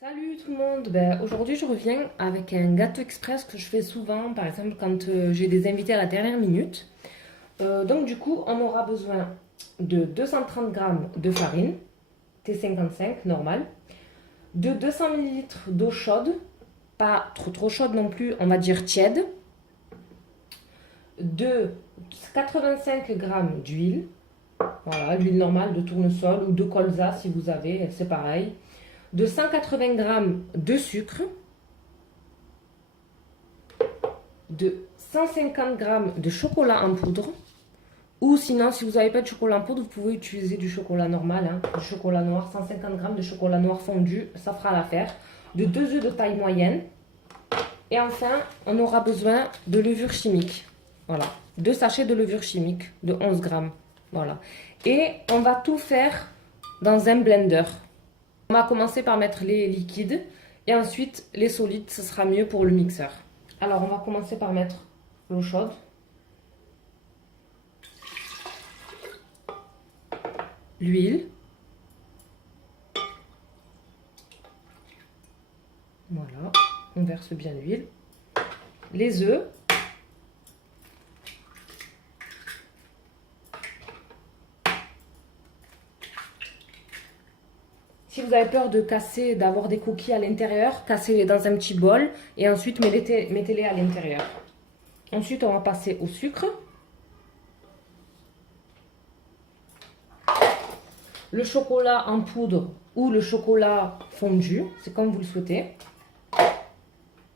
Salut tout le monde, aujourd'hui je reviens avec un gâteau express que je fais souvent, par exemple quand j'ai des invités à la dernière minute. Donc du coup on aura besoin de 230 grammes de farine, T55 normal, de 200 millilitres d'eau chaude, pas trop chaude non plus, on va dire tiède, de 85 grammes d'huile, voilà l'huile normale de tournesol ou de colza si vous avez, c'est pareil, de 180 grammes de sucre, de 150 grammes de chocolat en poudre. Ou sinon, si vous n'avez pas de chocolat en poudre, vous pouvez utiliser du chocolat normal, hein, du chocolat noir, 150 grammes de chocolat noir fondu, ça fera l'affaire. De 2 œufs de taille moyenne. Et enfin, on aura besoin de levure chimique. Voilà, 2 sachets de levure chimique de 11 grammes. Voilà. Et on va tout faire dans un blender. On va commencer par mettre les liquides et ensuite les solides, ce sera mieux pour le mixeur. Alors, on va commencer par mettre l'eau chaude. L'huile. Voilà, on verse bien l'huile. Les œufs. Si vous avez peur de casser, d'avoir des coquilles à l'intérieur, cassez-les dans un petit bol et ensuite mettez-les à l'intérieur. Ensuite, on va passer au sucre. Le chocolat en poudre ou le chocolat fondu, c'est comme vous le souhaitez.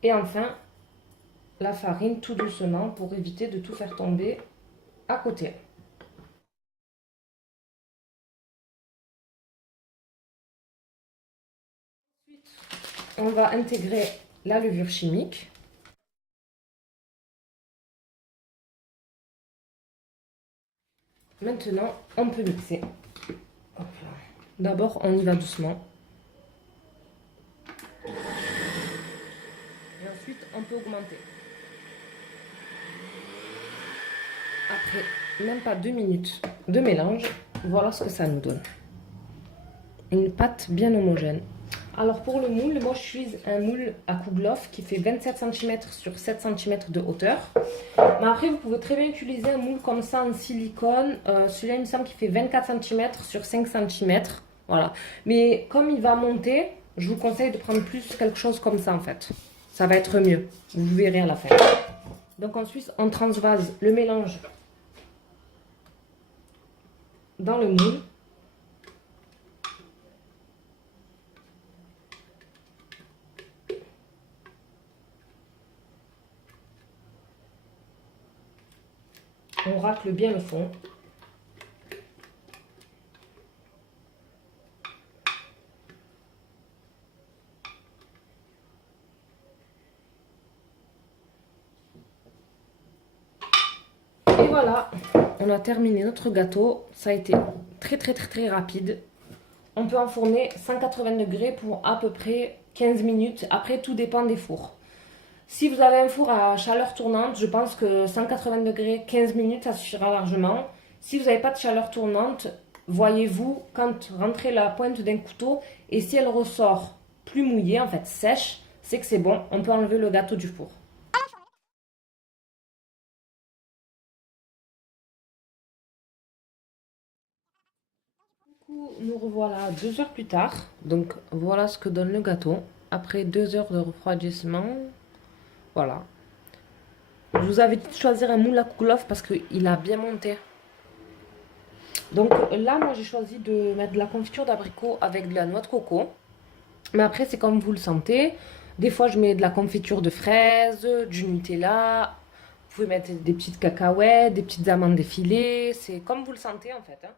Et enfin, la farine tout doucement pour éviter de tout faire tomber à côté. On va intégrer la levure chimique. Maintenant, on peut mixer. D'abord, on y va doucement. Et ensuite, on peut augmenter. Après même pas 2 minutes de mélange, voilà ce que ça nous donne. Une pâte bien homogène. Alors pour le moule, moi j'utilise un moule à Kouglof qui fait 27 cm sur 7 cm de hauteur. Mais après vous pouvez très bien utiliser un moule comme ça en silicone. Celui-là il me semble qu'il fait 24 cm sur 5 cm. Voilà. Mais comme il va monter, je vous conseille de prendre plus quelque chose comme ça en fait. Ça va être mieux. Vous verrez à la fin. Donc ensuite on transvase le mélange dans le moule. On racle bien le fond. Et voilà, on a terminé notre gâteau. Ça a été très rapide. On peut enfourner 180 degrés pour à peu près 15 minutes. Après, tout dépend des fours. Si vous avez un four à chaleur tournante, je pense que 180 degrés, 15 minutes, ça suffira largement. Si vous n'avez pas de chaleur tournante, voyez-vous, quand rentrez la pointe d'un couteau et si elle ressort plus mouillée, en fait sèche, c'est que c'est bon. On peut enlever le gâteau du four. Nous revoilà 2 heures plus tard. Donc voilà ce que donne le gâteau. Après 2 heures de refroidissement. Voilà. Je vous avais dit de choisir un moule à Kouglof parce qu'il a bien monté. Donc là, moi j'ai choisi de mettre de la confiture d'abricot avec de la noix de coco. Mais après, c'est comme vous le sentez. Des fois, je mets de la confiture de fraises, du Nutella. Vous pouvez mettre des petites cacahuètes, des petites amandes effilées. C'est comme vous le sentez en fait, hein.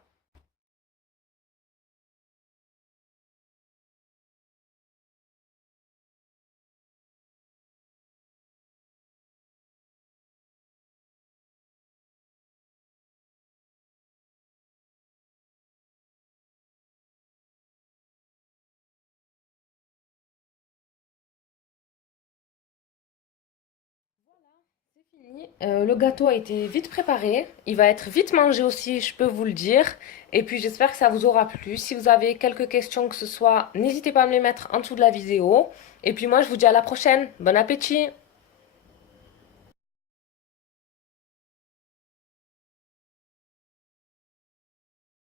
Voilà, c'est Le gâteau a été vite préparé, il va être vite mangé aussi, je peux vous le dire. Et puis j'espère que ça vous aura plu. Si vous avez quelques questions que ce soit, n'hésitez pas à me les mettre en dessous de la vidéo. Et puis moi je vous dis à la prochaine. Bon appétit!